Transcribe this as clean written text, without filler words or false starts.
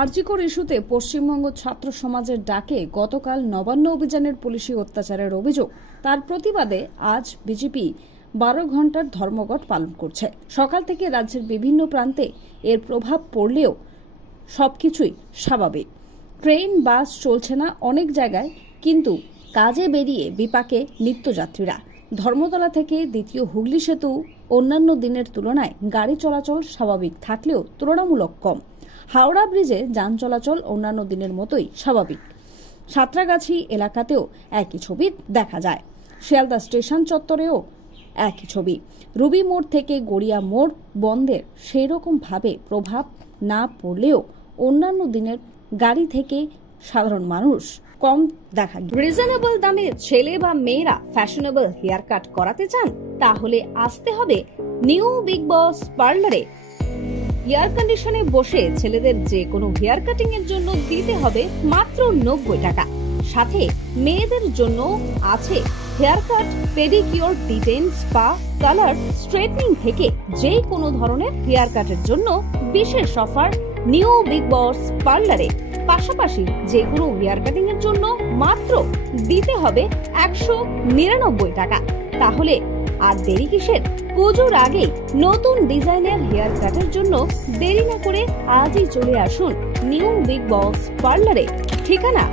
আরজিকর ইস্যুতে পশ্চিমবঙ্গ ছাত্র সমাজের ডাকে গতকাল নবান্ন অভিযানের পুলিশি অত্যাচারের অভিযোগ। তার প্রতিবাদে আজ বিজেপি 12 ঘন্টার ধর্মঘট পালন করছে। সকাল থেকে রাজ্যের বিভিন্ন প্রান্তে এর প্রভাব পড়লেও সবকিছুই স্বাভাবিক। ট্রেন বাস চলছে না অনেক জায়গায়, কিন্তু কাজে বেরিয়ে বিপাকে নিত্যযাত্রীরা। ধর্মতলা থেকে দ্বিতীয় হুগলি সেতু অন্যান্য দিনের তুলনায় গাড়ি চলাচল স্বাভাবিক থাকলেও তুলনামূলক কম। হাওড়া ব্রিজে যান চলাচল অন্যান্য দিনের মতোই স্বাভাবিক। সাঁতরাগাছি এলাকাতেও একই ছবি দেখা যায়। শিয়ালদা স্টেশন চত্বরেও একই ছবি। রুবি মোড় থেকে গড়িয়া মোড় বন্ধের সেই রকম ভাবে প্রভাব না পড়লেও অন্যান্য দিনের গাড়ি থেকে সাধারণ মানুষ কম দেখা যায়। রিজনেবল দামে ছেলে বা মেয়েরা ফ্যাশনেবল হেয়ার কাট করাতে চান, তাহলে আসতে হবে নিউ বিগ বস পার্লারে। এয়ার কন্ডিশনে বসে ছেলেদের যে কোনো হেয়ার কাটিং এর জন্য দিতে হবে মাত্র 90 টাকা। সাথে মেয়েদের জন্য আছে হেয়ার কাট, পেডিকিউর, ডিটেন, স্পা, কালার, স্ট্রেটনিং থেকে যে কোনো ধরনের হেয়ার কাটের জন্য বিশেষ অফার নিউ বিগ বস পার্লারে। পাশাপাশি যে কোনো হেয়ার কাটিং এর জন্য মাত্র দিতে হবে 199 টাকা। তাহলে আর দেরি কিসের? পুজোর আগেই নতুন ডিজাইনের হেয়ার কাটের জন্য দেরি না করে আজই চলে আসুন নিউ বিগ বস পার্লারে। ঠিকানা